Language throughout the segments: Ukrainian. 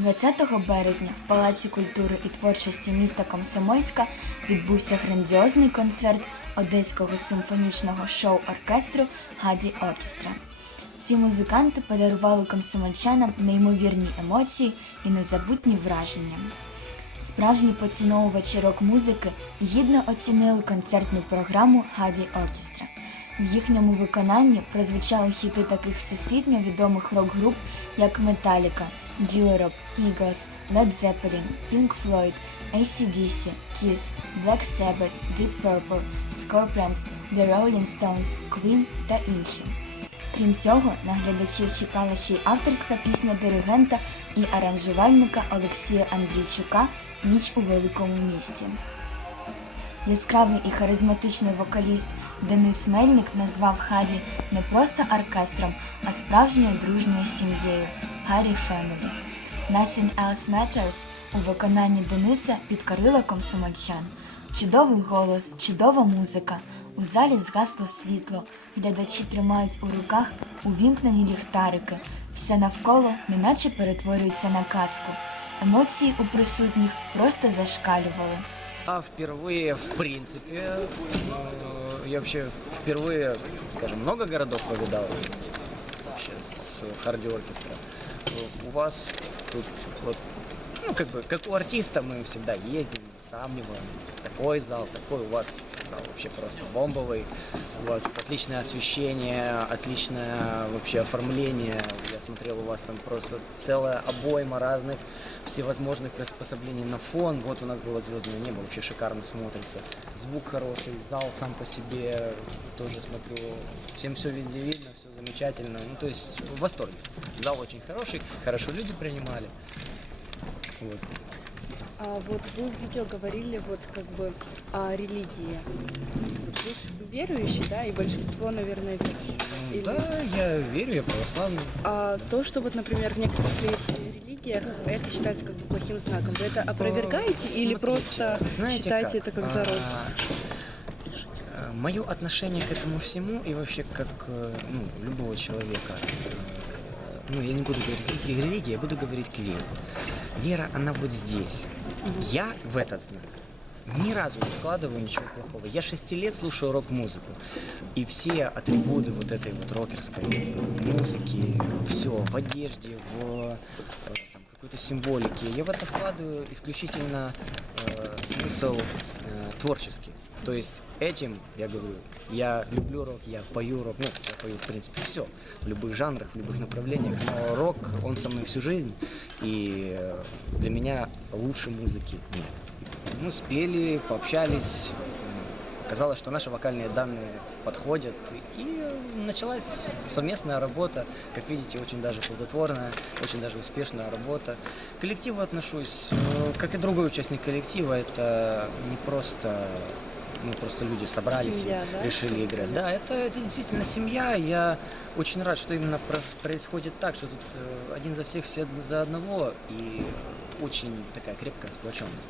20 березня в Палаці культури і творчості міста Комсомольська відбувся грандіозний концерт Одеського симфонічного шоу-оркестру Гаді Оркестра. Ці музиканти подарували комсомольчанам неймовірні емоції і незабутні враження. Справжні поціновувачі рок-музики гідно оцінили концертну програму Гаді Оркестра. В їхньому виконанні прозвучали хіти таких всесвітньо відомих рок-груп, як Metallica, Europe, Eagles, Led Zeppelin, Pink Floyd, AC/DC, Kiss, Black Sabbath, Deep Purple, Scorpions, The Rolling Stones, Queen та інші. Крім цього, на глядачів чекала ще й авторська пісня диригента і аранжувальника Олексія Андрійчука Ніч у великому місті. Яскравий і харизматичний вокаліст Денис Мельник назвав Хаді не просто оркестром, а справжньою дружньою сім'єю Харі Фемілі. Nothing Else Matters у виконанні Дениса підкорила комсомольчан. Чудовий голос, чудова музика. У залі згасло світло, глядачі тримають у руках увімкнені ліхтарики. Все навколо неначе перетворюється на казку. Емоції у присутніх просто зашкалювали. А впервые, в принципе, э, я вообще впервые, скажем, много городов повидал вообще с харди оркестра. У вас тут вот, ну, как бы, как у артиста мы всегда ездим, сравниваем. Такой зал, такой у вас зал вообще просто бомбовый. У вас отличное освещение, отличное вообще оформление. Я смотрел, у вас там просто целая обойма разных всевозможных приспособлений на фон. Вот у нас было звездное небо, вообще шикарно смотрится. Звук хороший, зал сам по себе тоже смотрю. Всем все везде видно, все замечательно. Ну, то есть в восторге. Зал очень хороший, хорошо люди принимали. Вот. А вот вы в видео говорили вот как бы о религии. Вы верующий, да, и большинство, наверное, верующие. М, Или- Да, я верю, я православный. А то, что вот, например, в некоторых ре- религиях это считается как бы плохим знаком, вы это опровергаете Э, или смотрите, просто знаете считаете это как зарок? Мое отношение к этому всему и вообще как э, ну, любого человека, э, ну я не буду говорить религия, я буду говорить к вере. Вера, она вот здесь. Мгм. Я в этот знак ни разу не вкладываю ничего плохого. Я шести лет слушаю рок-музыку. И все атрибуты вот этой вот рокерской музыки, все в одежде, в э, там, какой-то символике, я в это вкладываю исключительно э, смысл э, творческий. То есть этим, я говорю, я люблю рок, я пою рок, ну, я пою, в принципе, все, в любых жанрах, в любых направлениях, но рок, он со мной всю жизнь, и для меня лучше музыки нет. Мы спели, пообщались, оказалось, что наши вокальные данные подходят, и началась совместная работа, как видите, очень даже плодотворная, очень даже успешная работа. К коллективу отношусь, э, как и другой участник коллектива, это не просто, ну, просто люди собрались Семья, и да? решили играть. Да, это, это действительно семья, я очень рад, что именно происходит так, что тут э, один за всех, все за одного, и очень такая крепкая сплоченность.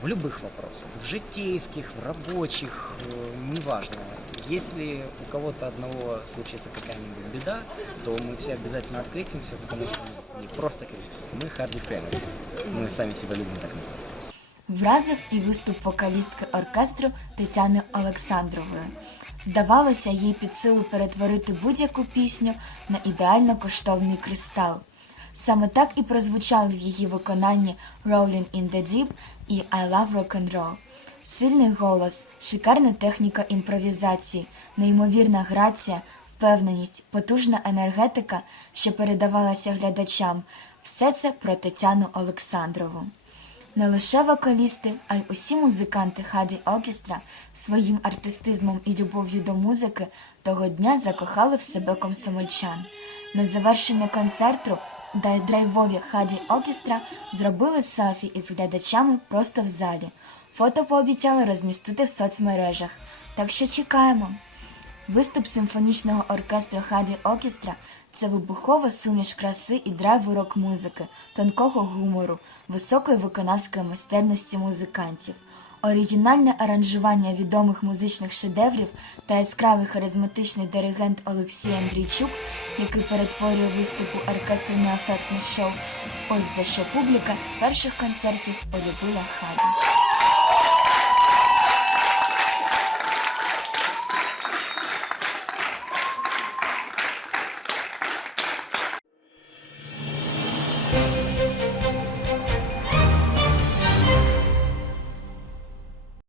В любых вопросах, в житейских, в рабочих, э, неважно. Если у кого-то одного случится какая-нибудь беда, то мы все обязательно откликнемся, потому что мы не просто коллектив, мы Харди. Мы сами себя любим так называть. Вразив і виступ вокалістки оркестру Тетяни Олександрової. Здавалося, їй під силу перетворити будь-яку пісню на ідеально коштовний кристал. Саме так і прозвучали в її виконанні Rolling in the Deep і I Love Rock and Roll. Сильний голос, шикарна техніка імпровізації, неймовірна грація, впевненість, потужна енергетика, що передавалася глядачам. Все це про Тетяну Олександрову. Не лише вокалісти, а й усі музиканти Хаді Оркестра своїм артистизмом і любов'ю до музики того дня закохали в себе комсомольчан. На завершення концерту драйвові Хаді Оркестра зробили селфі із глядачами просто в залі. Фото пообіцяли розмістити в соцмережах. Так що чекаємо. Виступ симфонічного оркестру Хаді Оркестра це вибухова суміш краси і драйву рок-музики, тонкого гумору, високої виконавської майстерності музикантів. Оригінальне аранжування відомих музичних шедеврів та яскравий харизматичний диригент Олексій Андрійчук, який перетворює виступу оркестру на ефектне шоу. Ось за що публіка з перших концертів полюбила хаді.